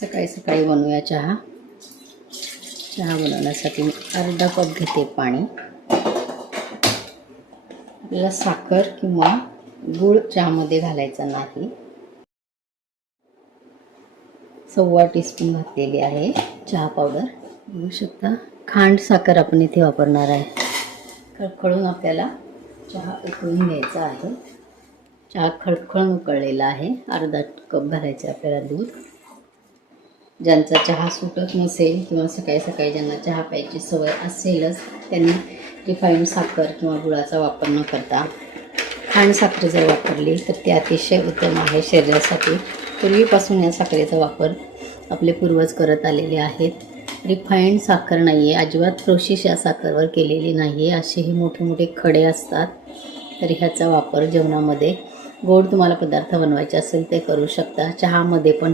सकाळी सकाळी बनवूया चहा. चहा बनवण्यासाठी मी अर्धा कप घेते पाणी. आपल्याला साखर किंवा गूळ चहामध्ये घालायचा नाही. 1/4 टीस्पून घातलेली आहे चहा पावडर. बघू शकता. खांड साखर आपण इथे वापरणार आहे. खळखळून आपल्याला चहा उकळून घ्यायचा आहे. चहा खळखळून उकळलेला आहे. अर्धा कप घालायचे आपल्याला दूध. ज्यांचा चहा सुटत नसेल किंवा सकाळी सकाळी ज्यांना चहा प्यायची सवय असेलच त्यांनी रिफाईंड साखर किंवा गुळाचा वापर न करता खांड साखर जर वापरली तर ते अतिशय उत्तम आहे शरीरासाठी. पूर्वीपासून या साखरेचा वापर आपले पूर्वज करत आलेले आहेत. रिफाईंड साखर नाही आहे, अजिबात प्रोसेस या साखरेवर केलेली नाही आहे. असे हे मोठे मोठे खडे असतात. तर ह्याचा वापर जेवणामध्ये गोड तुम्हाला पदार्थ बनवायचे असेल ते करू शकता. चहामध्ये पण